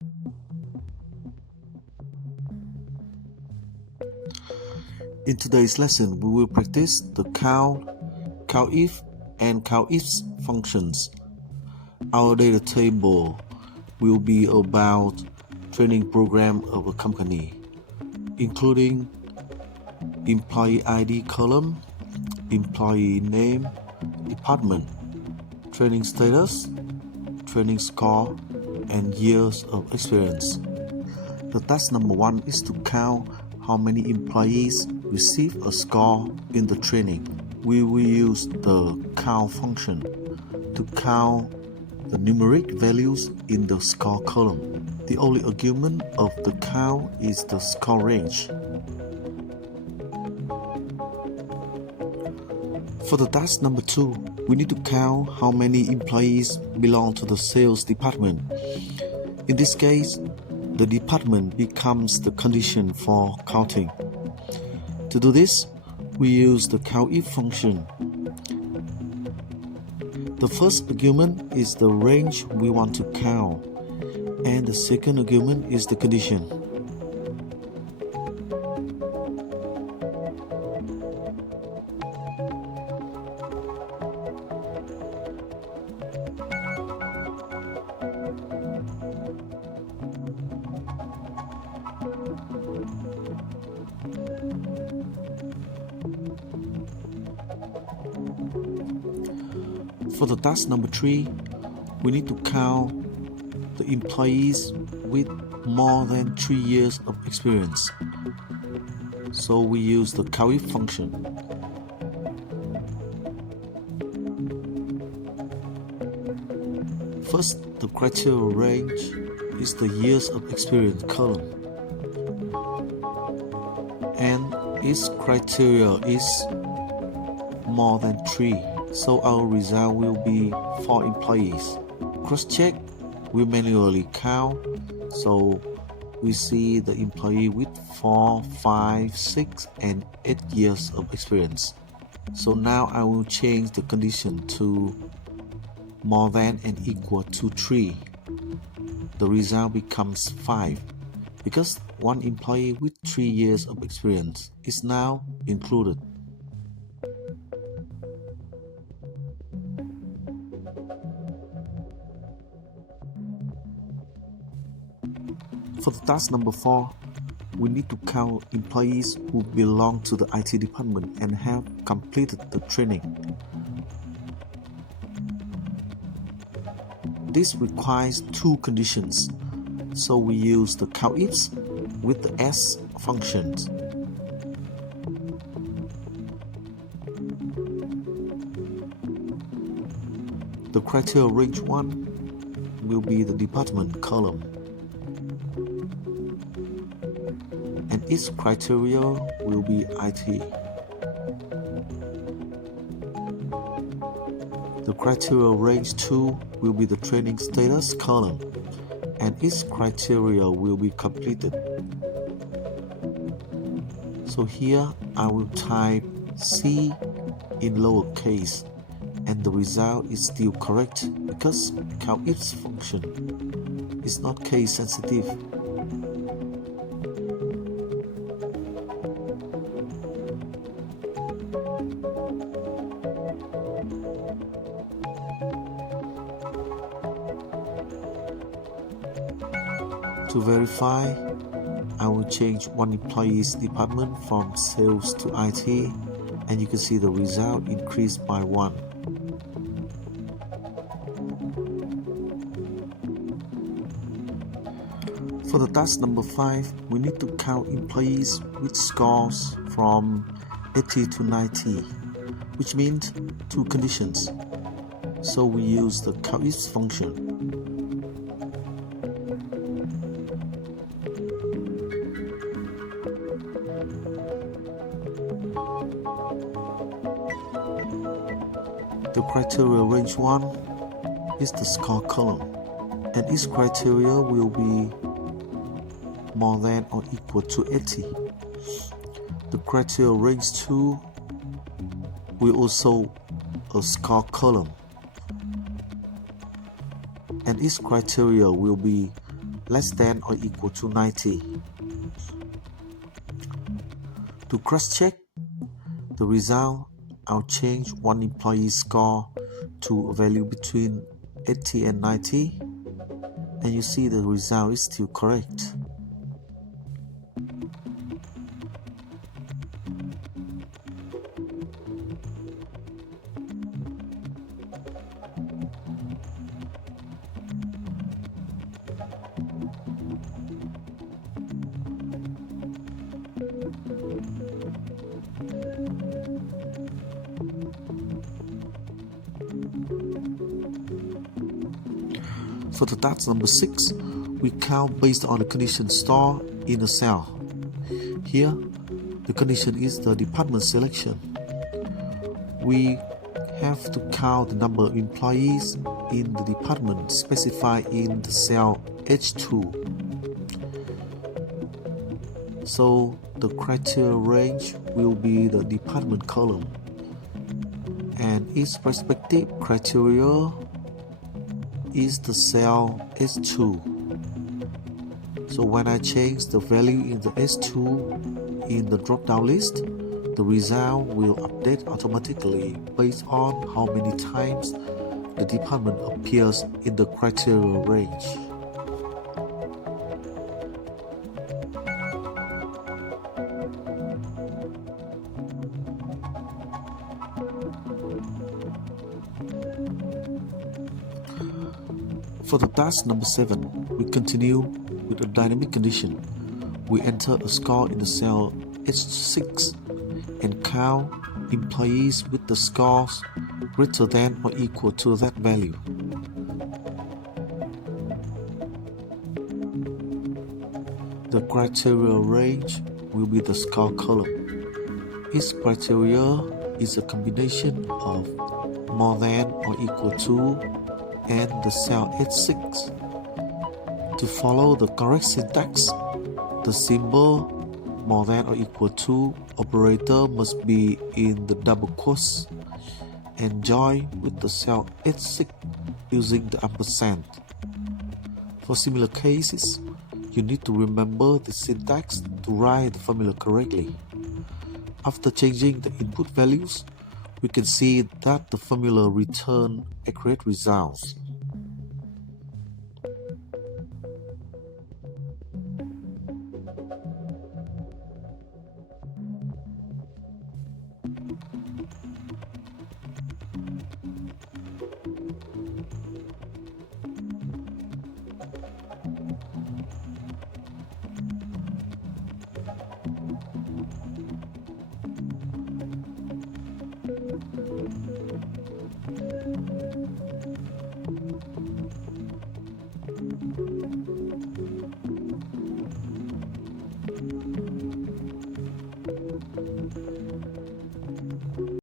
In today's lesson, we will practice the count, COUNTIF, and COUNTIFS functions. Our data table will be about training program of a company, including employee ID column, employee name, department, training status, training score, and years of experience. The task number 1 is to count how many employees receive a score in the training. We will use the count function to count the numeric values in the score column. The only argument of the count is the score range. For the task number 2, we need to count how many employees belong to the sales department. In this case, the department becomes the condition for counting. To do this, we use the COUNTIF function. The first argument is the range we want to count, and the second argument is the condition. For the task number 3, we need to count the employees with more than 3 years of experience. So we use the COUNTIF function. First, the criteria range is the years of experience column, and its criteria is more than 3. So our result will be 4 employees. Cross-check, we manually count, so we see the employee with 4, 5, 6, and 8 years of experience. So now I will change the condition to more than and equal to 3. The result becomes 5, because one employee with 3 years of experience is now included. For the task number 4, we need to count employees who belong to the IT department and have completed the training. This requires 2 conditions, so we use the COUNTIFs with the S functions. The criteria range 1 will be the department column, and its criteria will be IT. The criteria range 2 will be the training status column, and its criteria will be completed. So here I will type C in lowercase, and the result is still correct because COUNTIFs function is not case sensitive. To verify, I will change one employee's department from sales to IT, and you can see the result increased by 1. For the task number 5, we need to count employees with scores from 80 to 90, which means 2 conditions. So we use the COUNTIFs function. The criteria range 1 is the score column, and its criteria will be more than or equal to 80. The criteria range 2 will also a score column, and its criteria will be less than or equal to 90. To cross-check the result, I'll change one employee's score to a value between 80 and 90, and you see the result is still correct. For the task number 6, we count based on the condition stored in a cell. Here, the condition is the department selection. We have to count the number of employees in the department specified in the cell H2. So the criteria range will be the department column, and its respective criteria is the cell S2. So when I change the value in the S2 in the drop-down list, the result will update automatically based on how many times the department appears in the criteria range. For the task number 7, we continue with a dynamic condition. We enter a score in the cell H6 and count employees with the scores greater than or equal to that value. The criteria range will be the score column. Each criteria is a combination of more than or equal to and the cell H6. To follow the correct syntax, the symbol more than or equal to operator must be in the double quotes and join with the cell H6 using the ampersand. For similar cases, you need to remember the syntax to write the formula correctly. After changing the input values, we can see that the formula returns accurate results.